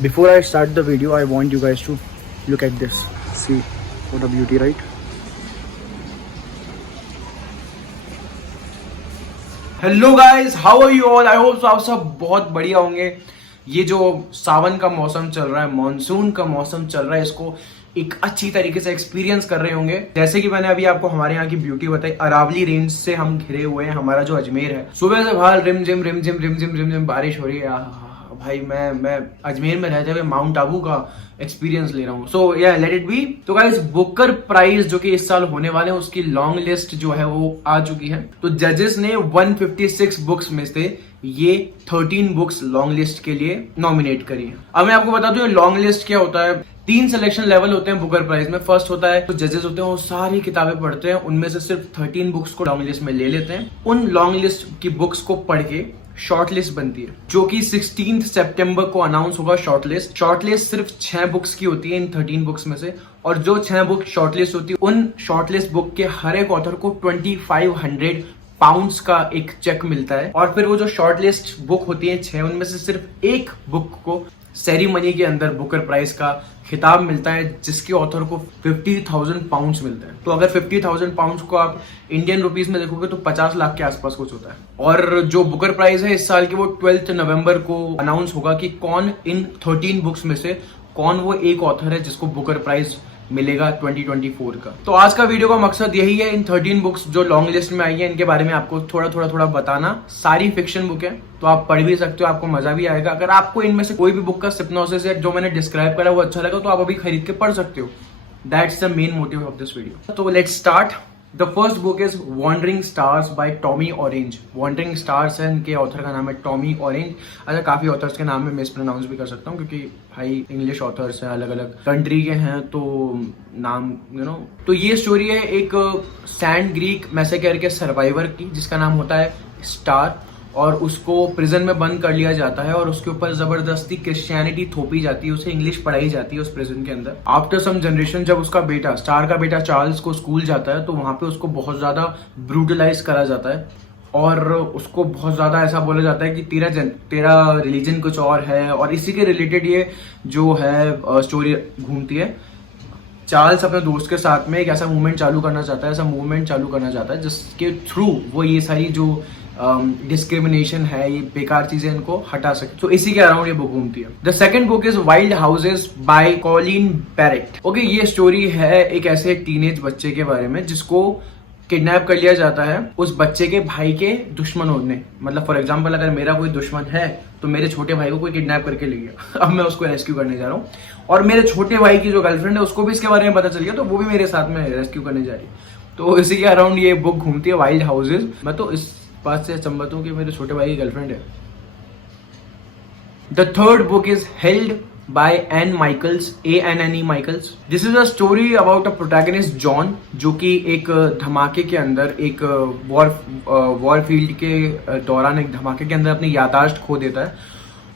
Before I start the video, I want you guys to look at this. See, what a beauty, right? Hello guys, how are you all? I hope आप सब बहुत बढ़िया होंगे। ये जो सावन का मौसम चल रहा है, मॉनसून का मौसम चल रहा है, इसको एक अच्छी तरीके से एक्सपीरियंस कर रहे होंगे। जैसे कि मैंने अभी आपको हमारे यहाँ की ब्यूटी बताई, अरावली रेंज से हम घिरे हुए हैं। हमारा जो अजमेर है, सुबह से बाहर रिम झिम बारिश हो रही है। भाई मैं अजमेर में रहते हुए माउंट आबू का एक्सपीरियंस ले रहा हूँ। सो या लेट इट बी। तो गाइस, बुकर प्राइज जो कि इस साल होने वाले हैं, उसकी लॉन्ग लिस्ट जो है वो आ चुकी है। तो जजेस ने 156 बुक्स में से ये 13 बुक्स लॉन्ग लिस्ट के लिए नॉमिनेट करी है। अब मैं आपको बता दूं लॉन्ग लिस्ट क्या होता है। 3 सिलेक्शन लेवल होते हैं बुकर प्राइज में। फर्स्ट होता है, तो जजेस होते हैं वो सारी किताबें पढ़ते हैं, उनमें से सिर्फ 13 बुक्स को लॉन्ग लिस्ट में ले लेते हैं। उन लॉन्ग लिस्ट की बुक्स को पढ़ के शॉर्ट लिस्ट बनती है, जो कि 16 सितंबर को अनाउंस होगा। शॉर्ट लिस्ट सिर्फ 6 बुक्स की होती है इन 13 बुक्स में से, और जो 6 बुक शॉर्ट लिस्ट होती है, उन शॉर्ट लिस्ट बुक के हर एक ऑथर को 2500 पाउंड्स का एक चेक मिलता है। और फिर वो जो शॉर्ट लिस्ट बुक होती है 6, उनमें से सिर्फ एक बुक को सेरेमनी के अंदर बुकर प्राइज का खिताब मिलता है, जिसके ऑथर को 50,000 पाउंड्स मिलते हैं। तो अगर 50,000 पाउंड्स को आप इंडियन रुपीस में देखोगे तो 50 लाख के आसपास कुछ होता है। और जो बुकर प्राइज है इस साल की, वो 12 नवंबर को अनाउंस होगा कि कौन इन 13 बुक्स में से कौन वो एक ऑथर है जिसको बुकर प्राइज मिलेगा 2024 का। तो आज का वीडियो का मकसद यही है, इन 13 बुक्स जो लॉन्ग लिस्ट में आई है इनके बारे में आपको थोड़ा बताना। सारी फिक्शन बुक है, तो आप पढ़ भी सकते हो, आपको मजा भी आएगा। अगर आपको इनमें से कोई भी बुक का सिप्नोसिस है जो मैंने डिस्क्राइब करा वो अच्छा लगा, तो आप अभी खरीद के पढ़ सकते हो। That's the main motive of this video. तो let's start. The first book is Wandering Stars by Tommy Orange. Wandering Stars है, इनके ऑथर का नाम है टॉमी ऑरेंज। अच्छा, काफी ऑथर्स के नाम में मिस प्रोनाउंस भी कर सकता हूँ, क्योंकि भाई इंग्लिश ऑथर्स हैं, अलग अलग कंट्री के हैं, तो नाम तो ये स्टोरी है एक सैंड ग्रीक मैसेकर के सर्वाइवर की, जिसका नाम होता है स्टार, और उसको प्रिजन में बंद कर लिया जाता है और उसके ऊपर जबरदस्ती क्रिश्चियनिटी थोपी जाती है, उसे इंग्लिश पढ़ाई जाती है उस प्रिजन के अंदर। आफ्टर सम जनरेशन, जब उसका बेटा, स्टार का बेटा चार्ल्स को स्कूल जाता है, तो वहां पे उसको बहुत ज्यादा ब्रूटलाइज करा जाता है और उसको बहुत ज्यादा ऐसा बोला जाता है कि तेरा रिलीजन कुछ और है। और इसी के रिलेटेड ये जो है स्टोरी घूमती है। चार्ल्स अपने दोस्त के साथ में एक ऐसा मूवमेंट चालू करना चाहता है, जिसके थ्रू वो ये सारी जो डिस्क्रिमिनेशन है, ये बेकार चीजें इनको हटा सके। तो इसी के अराउंड ये बुक घूमती है। The second book is wild houses by Colin Barrett. Okay, ये स्टोरी है एक ऐसे टीनेज बच्चे के बारे में जिसको किडनैप कर लिया जाता है उस बच्चे के भाई के दुश्मनों ने। मतलब फॉर एग्जाम्पल, अगर मेरा कोई दुश्मन है तो मेरे छोटे भाई को कोई किडनैप करके ले गया, अब मैं उसको रेस्क्यू करने जा रहा हूँ। और मेरे छोटे भाई की जो गर्लफ्रेंड है उसको भी इसके बारे में पता चल गया, तो वो भी मेरे साथ में रेस्क्यू करने जा रही है। तो इसी के अराउंड ये बुक घूमती है, वाइल्ड हाउसेज। मैं तो इस बात से अचंभित हूं कि मेरे छोटे भाई की गर्लफ्रेंड है। The third book is held by Anne Michaels, ANNE Michaels. This is a story about a protagonist John, जो कि एक धमाके के अंदर, एक वॉर फील्ड के दौरान एक धमाके के अंदर अपनी याददाश्त खो देता है।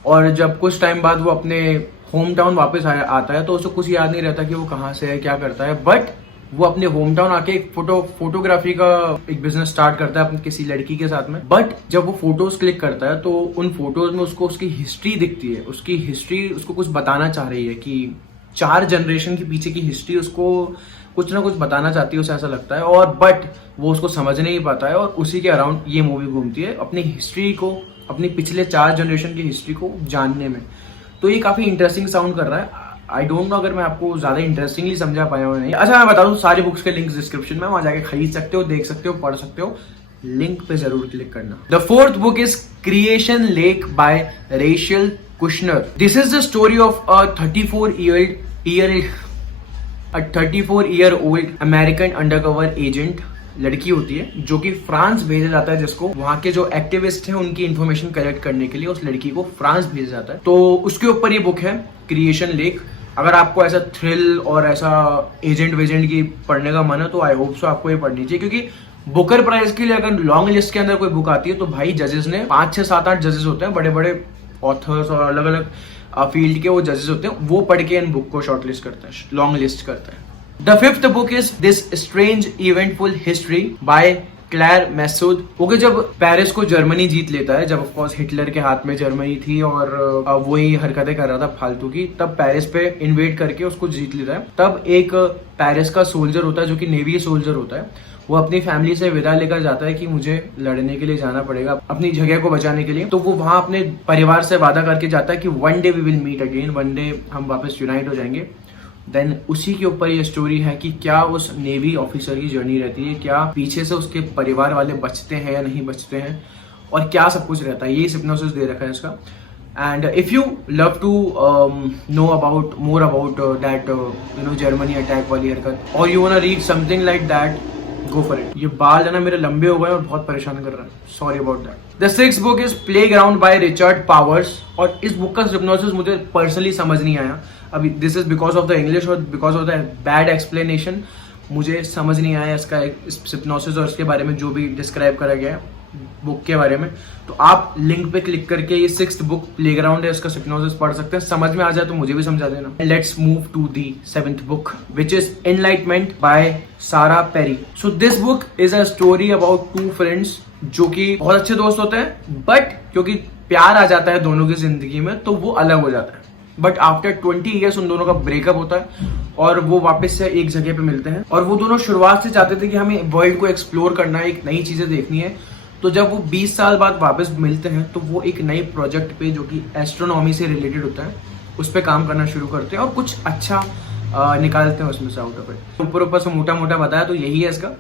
और जब कुछ टाइम बाद वो अपने होम टाउन वापस आता है, तो उसको कुछ याद नहीं रहता कि वो कहाँ से है, क्या करता है। बट वो अपने होम टाउन आके एक फोटोग्राफी का एक बिजनेस स्टार्ट करता है अपनी किसी लड़की के साथ में। बट जब वो फोटोज क्लिक करता है तो उन फोटोज में उसको उसकी हिस्ट्री दिखती है। उसकी हिस्ट्री उसको कुछ बताना चाह रही है, कि 4 जनरेशन के पीछे की हिस्ट्री उसको कुछ ना कुछ बताना चाहती है, उसे ऐसा लगता है। और बट वो उसको समझ नहीं पाता है, और उसी के अराउंड ये मूवी घूमती है, अपनी हिस्ट्री को, अपनी पिछले 4 जनरेशन की हिस्ट्री को जानने में। तो ये काफी इंटरेस्टिंग साउंड कर रहा है। आई डोंट नो अगर मैं आपको ज्यादा इंटरेस्टिंगली समझा पाया हूं नहीं। अच्छा, मैं बता दूं, सारी बुक्स के लिंक्स डिस्क्रिप्शन में, वहां जाके खरीद सकते हो, देख सकते हो, पढ़ सकते हो। लिंक पे जरूर क्लिक करना। The fourth book is creation lake bye Rachel Kushner. This is the story of a 34 year old American undercover agent, लड़की होती है, जो कि फ्रांस भेजा जाता है, जिसको वहां के जो एक्टिविस्ट हैं उनकी इंफॉर्मेशन कलेक्ट करने के लिए उस लड़की को फ्रांस भेजा जाता है। तो उसके ऊपर ये बुक है, क्रिएशन लेक। अगर आपको ऐसा थ्रिल और ऐसा एजेंट वेजेंट की पढ़ने का मन है, तो आई होप सो आपको ये पढ़नी चाहिए, क्योंकि बुकर प्राइज के लिए अगर लॉन्ग लिस्ट के अंदर कोई बुक आती है, तो भाई जजेस ने 5, 6, 7, 8 जजेस होते हैं, बड़े बड़े ऑथर्स और अलग अलग फील्ड के वो जजेस होते हैं, वो पढ़ के इन बुक को शॉर्ट लिस्ट करते हैं, लॉन्ग लिस्ट करते हैं। The fifth book is this strange eventful history by Claire Messud. Okay, जब पेरिस को जर्मनी जीत लेता है, जब ऑफ कोर्स हिटलर के हाथ में जर्मनी थी और वही हरकतें कर रहा था फालतू की, तब पेरिस पे इन्वेड करके उसको जीत लेता है। तब एक पेरिस का सोल्जर होता है जो कि नेवी सोल्जर होता है, वो अपनी फैमिली से विदा लेकर जाता है कि मुझे लड़ने के लिए जाना पड़ेगा अपनी जगह को बचाने के लिए। तो वो वहां अपने परिवार से वादा करके जाता है कि one day we will meet again, one day हम वापस यूनाइट हो जाएंगे। देन उसी के ऊपर ये स्टोरी है कि क्या उस नेवी ऑफिसर की जर्नी रहती है, क्या पीछे से उसके परिवार वाले बचते हैं या नहीं बचते हैं, और क्या सब कुछ रहता है। यही सिप्नोसिस दे रखा है इसका। And if you love to know about more about that Germany attack वाली हरकत, और you wanna read something like that, go for it। ये बाल है ना मेरे लंबे हो गए और बहुत परेशान कर रहा है, sorry about that. The sixth book is playground by Richard powers, और इस बुक का सिप्नोसिस मुझे पर्सनली समझ नहीं आया अभी। This is because of the English और because of the bad explanation, मुझे समझ नहीं आया इसका सिप्नोसिस और इसके बारे में जो भी डिस्क्राइब करा गया है बुक के बारे में। तो आप लिंक पे क्लिक करके ये सिक्स्थ बुक प्लेग्राउंड है उसका सिप्नोसिस पढ़ सकते हैं। समझ में आ जाए तो मुझे भी समझा देना। Let's move to the seventh book which is Enlightenment by Sarah Perry. So this book is a story about two friends जो कि बहुत अच्छे दोस्त होते हैं, बट क्योंकि प्यार आ जाता है दोनों की जिंदगी में तो वो अलग हो जाता है। बट आफ्टर 20 ईयर्स उन दोनों का ब्रेकअप होता है और वो वापस से एक जगह पे मिलते हैं। और वो दोनों शुरुआत से चाहते थे कि हमें वर्ल्ड को एक्सप्लोर करना है, एक नई चीजें देखनी है। तो जब वो 20 साल बाद वापस मिलते हैं तो वो एक नए प्रोजेक्ट पे जो कि एस्ट्रोनॉमी से रिलेटेड होता है उस पर काम करना शुरू करते हैं और कुछ अच्छा निकालते हैं उसमें से आउट ऑफ इट। ऊपर से मोटा मोटा बताया तो यही है इसका,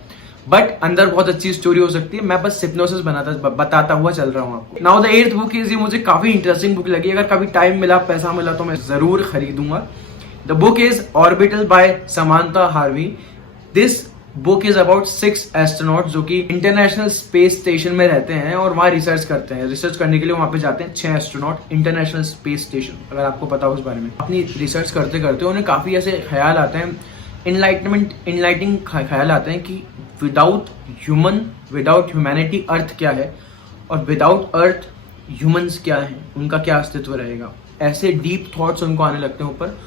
बट अंदर बहुत अच्छी स्टोरी हो सकती है। मैं बस सिप्नोसिस बताता हुआ चल रहा हूँ आपको। Now the eighth book is, ये मुझे काफी इंटरेस्टिंग बुक लगी। अगर कभी टाइम मिला, पैसा मिला तो मैं जरूर खरीदूंगा। The book is Orbital by Samantha Harvey. This book is about 6 astronaut जो कि इंटरनेशनल स्पेस स्टेशन में रहते हैं और वहां रिसर्च करते हैं। रिसर्च करने के लिए वहां पे जाते हैं 6 एस्ट्रोनॉट इंटरनेशनल स्पेस स्टेशन, अगर आपको पता हो उस बारे में। अपनी रिसर्च करते करते उन्हें काफी ऐसे ख्याल आते हैं, इनलाइटिंग ख्याल आते हैं कि विदाउट ह्यूमैनिटी अर्थ क्या है और विदाउट अर्थ ह्यूमंस क्या है, उनका क्या अस्तित्व रहेगा। ऐसे डीप थॉट्स उनको आने लगते हैं ऊपर।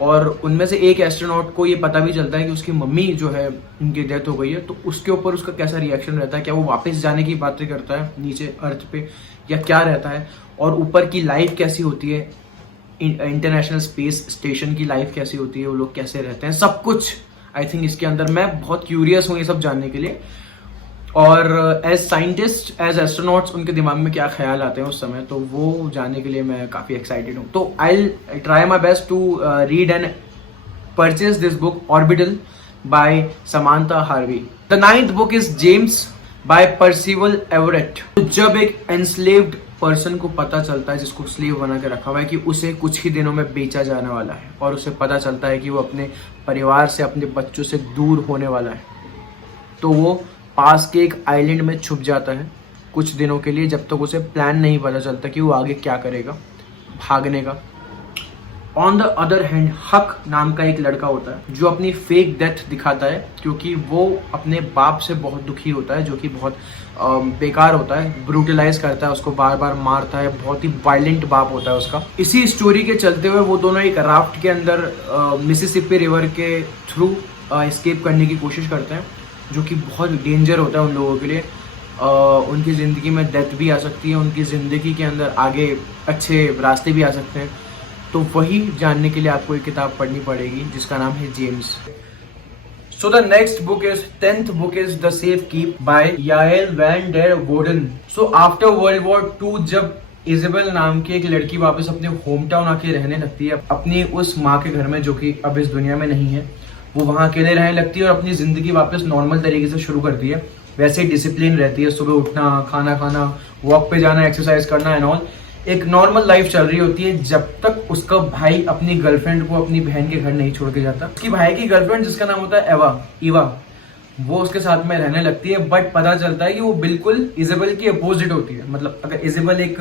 और उनमें से एक एस्ट्रोनॉट को ये पता भी चलता है कि उसकी मम्मी जो है उनकी डेथ हो गई है, तो उसके ऊपर उसका कैसा रिएक्शन रहता है, क्या वो वापस जाने की बातें करता है नीचे अर्थ पे या क्या रहता है, और ऊपर की लाइफ कैसी होती है, इंटरनेशनल स्पेस स्टेशन की लाइफ कैसी होती है, वो लोग कैसे रहते हैं, सब कुछ आई थिंक इसके अंदर। मैं बहुत क्यूरियस हूँ ये सब जानने के लिए। और एज साइंटिस्ट, एज एस्ट्रोनॉट्स उनके दिमाग में क्या ख्याल आते हैं उस समय, तो वो जानने के लिए मैं काफ़ी एक्साइटेड हूँ। तो I try my best to read and purchase this book Orbital by Samantha Harvey. The 9th book is James by Percival Everett. तो जब एक एनस्लेव्ड पर्सन को पता चलता है, जिसको स्लेव बना के रखा हुआ है, कि उसे कुछ ही दिनों में बेचा जाने वाला है और उसे पता चलता है कि वो अपने परिवार से, अपने बच्चों से दूर होने वाला है, तो वो पास के एक आइलैंड में छुप जाता है कुछ दिनों के लिए, जब तक उसे प्लान नहीं पता चलता कि वो आगे क्या करेगा, भागने का। ऑन द अदर हैंड हक नाम का एक लड़का होता है जो अपनी फेक डेथ दिखाता है, क्योंकि वो अपने बाप से बहुत दुखी होता है, जो कि बहुत बेकार होता है, ब्रूटलाइज करता है उसको, बार बार मारता है, बहुत ही वायलेंट बाप होता है उसका। इसी स्टोरी के चलते हुए वो दोनों एक राफ्ट के अंदर मिसिसिपी रिवर के थ्रू एस्केप करने की कोशिश करते हैं, जो कि बहुत डेंजर होता है उन लोगों के लिए। उनकी ज़िंदगी में डेथ भी आ सकती है, उनकी ज़िंदगी के अंदर आगे अच्छे रास्ते भी आ सकते हैं। तो वही जानने के लिए आपको एक किताब पढ़नी पड़ेगी जिसका नाम है James. So the next book is 10th book is the Safekeep by Yael van der Woerden. So after world war 2 जब इजेबेल नाम की एक लड़की वापस अपने होम टाउन आके रहने लगती है, अपनी उस माँ के घर में जो कि अब इस दुनिया में नहीं है, वो वहाँ अकेले रहने लगती है और अपनी ज़िंदगी वापस नॉर्मल तरीके से शुरू करती है। वैसे ही डिसिप्लिन रहती है, सुबह उठना, खाना खाना, वॉक पे जाना, एक्सरसाइज करना एंड ऑल, एक नॉर्मल लाइफ चल रही होती है, जब तक उसका भाई अपनी गर्लफ्रेंड को अपनी बहन के घर नहीं छोड़ के जाता। उसकी भाई की गर्लफ्रेंड जिसका नाम होता है ईवा, वो उसके साथ में रहने लगती है। बट पता चलता है कि वो बिल्कुल इजेबल की अपोजिट होती है। मतलब अगर इजेबल एक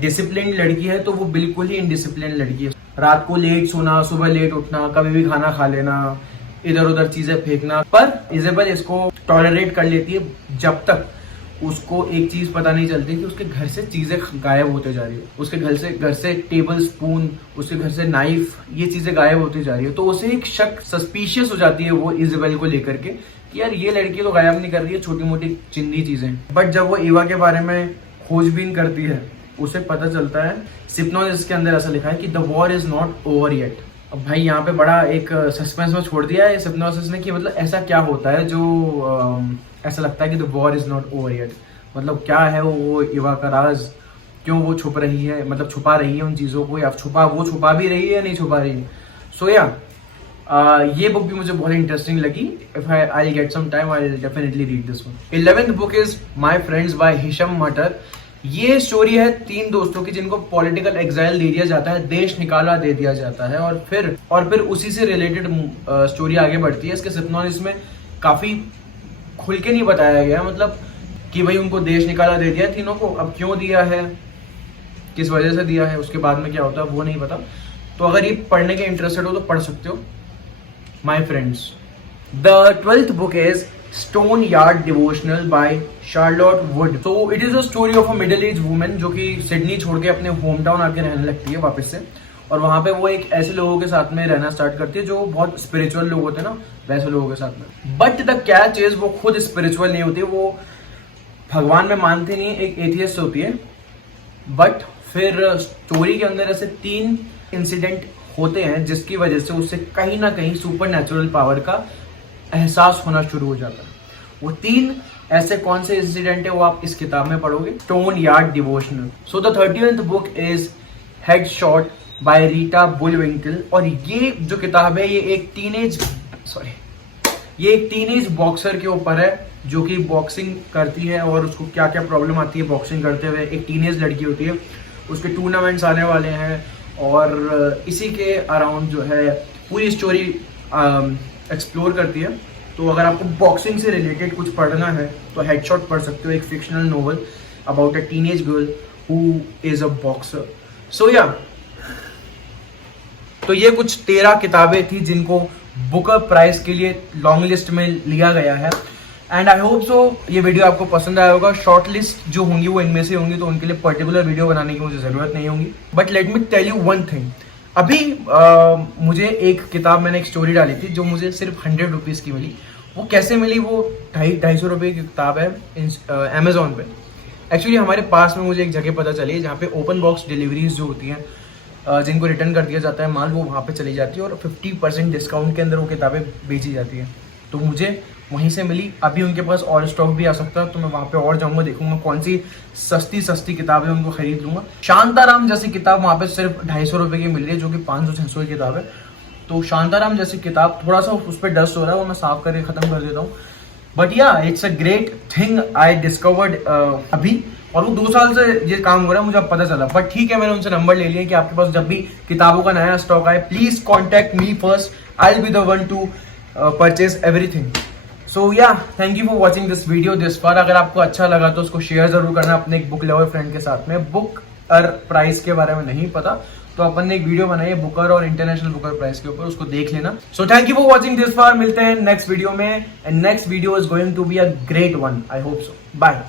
डिसिप्लिन लड़की है तो वो बिल्कुल ही इनडिसिप्लिन लड़की है। रात को लेट सोना, सुबह लेट उठना, कभी भी खाना खा लेना, इधर उधर चीजें फेंकना। पर इजेबल इसको टॉलरेट कर लेती है जब तक उसको एक चीज पता नहीं चलती कि उसके घर से चीजें गायब होते जा रही है, उसके घर से टेबल स्पून, उसके घर से नाइफ, ये चीजें गायब होती जा रही है। तो उसे एक शक, सस्पिशियस हो जाती है वो इजाबेल को लेकर के कि यार ये लड़की तो गायब नहीं कर रही है छोटी मोटी चिंदी चीजें। बट जब वो ईवा के बारे में खोजबीन करती है, उसे पता चलता है सिप्नोसिस के अंदर ऐसा लिखा है कि the war is not over yet. अब भाई यहाँ पे बड़ा एक सस्पेंस में छोड़ दिया है सिप्नोसिस ने कि मतलब ऐसा क्या होता है जो ऐसा लगता है कि the war is not over yet. मतलब क्या है वो ईवा का राज, क्यों वो छुप रही है, मतलब छुपा रही है उन चीज़ों को, या वो छुपा भी रही है या नहीं छुपा रही है। सो ये बुक भी मुझे बहुत इंटरेस्टिंग लगी। If I get some time I will definitely read this one. 11th book is My Friends by Hisham Matar. ये स्टोरी है 3 दोस्तों की जिनको पॉलिटिकल एग्जाइल दे दिया जाता है, देश निकाला दे दिया जाता है, और फिर उसी से रिलेटेड स्टोरी आगे बढ़ती है। इसके सिप्नोसिस में काफी खुल के नहीं बताया गया, मतलब कि भाई उनको देश निकाला दे दिया तीनों को, अब क्यों दिया है, किस वजह से दिया है, उसके बाद में क्या होता है वो नहीं पता। तो अगर ये पढ़ने के इंटरेस्टेड हो तो पढ़ सकते हो my friends. The 12th book is Stone Yard Devotional by Charlotte Wood. तो it is a story of a middle age women जो कि सिडनी छोड़ के अपने होम टाउन आके रहने लगती है वापस से, और वहां पे वो एक ऐसे लोगों के साथ में रहना स्टार्ट करती है जो बहुत स्पिरिचुअल लोग होते हैं ना, वैसे लोगों के साथ में। बट द कैच इज वो खुद स्पिरिचुअल नहीं होती, वो भगवान में मानती नहीं, एक एथियस्ट होती है। बट फिर स्टोरी के अंदर ऐसे 3 इंसिडेंट होते हैं जिसकी वजह से उससे कहीं ना कहीं सुपर नेचुरल पावर का एहसास होना शुरू हो जाता है। वो 3 ऐसे कौन से इंसिडेंट है वो आप इस किताब में पढ़ोगे, Stone Yard Devotional. So the 13th book is Headshot by Rita Bullwinkle. और ये जो किताब है ये एक टीनेज बॉक्सर के ऊपर है जो कि बॉक्सिंग करती है और उसको क्या क्या प्रॉब्लम आती है बॉक्सिंग करते हुए। एक टीनेज लड़की होती है, उसके टूर्नामेंट्स आने वाले हैं, और इसी के अराउंड जो है पूरी स्टोरी एक्सप्लोर करती है। तो अगर आपको बॉक्सिंग से रिलेटेड कुछ पढ़ना है तो हेडशॉट पढ़ सकते हो, एक fictional novel about a teenage girl who is a boxer. So तो ये कुछ 13 किताबें थी जिनको बुकर प्राइज के लिए लॉन्ग लिस्ट में लिया गया है। एंड आई होप सो ये वीडियो आपको पसंद आया होगा। शॉर्ट लिस्ट जो होंगी वो इनमें से होंगी, तो उनके लिए पर्टिकुलर वीडियो बनाने की मुझे ज़रूरत नहीं होगी। But let me tell you one thing, अभी मुझे एक किताब, मैंने एक स्टोरी डाली थी जो मुझे सिर्फ 100 रुपीज़ की मिली। वो कैसे मिली, वो 250 रुपये की किताब है अमेजोन पे। एक्चुअली हमारे पास में मुझे एक जगह पता चली है जहाँ पे ओपन बॉक्स डिलीवरीज जो होती हैं, जिनको रिटर्न कर दिया जाता है माल, वो वहाँ पे चली जाती है और 50% डिस्काउंट के अंदर वो किताबें बेची जाती हैं। तो मुझे वहीं से मिली। अभी उनके पास और स्टॉक भी आ सकता है, तो मैं वहाँ पे और जाऊँगा, देखूंगा कौन सी सस्ती किताबें उनको खरीद लूँगा। शांताराम जैसी किताब वहाँ पे सिर्फ 250 रुपये की मिल रही है, जो कि 500-600 की किताब है। तो शांताराम जैसी किताब, थोड़ा सा उस पर डस्ट हो रहा है, वो मैं साफ करके ख़त्म कर देता हूँ। बट या it's a great thing I discovered अभी, और वो 2 साल से ये काम हो रहा है, मुझे अब पता चला। बट ठीक है, मैंने उनसे नंबर ले लिया कि आपके पास जब भी किताबों का नया स्टॉक आए please contact me first, I will be the one to purchase everything. So yeah thank you for watching this video this far. अगर आपको अच्छा लगा तो उसको शेयर जरूर करना अपने एक बुक लवर फ्रेंड के साथ में। बुक और प्राइस के बारे में नहीं पता तो अपन ने एक वीडियो बनाई है बुकर और इंटरनेशनल बुकर प्राइस के ऊपर, उसको देख लेना। So thank you for watching this far. मिलते हैं नेक्स्ट वीडियो में, and next video is going to be a great one, I hope so. Bye.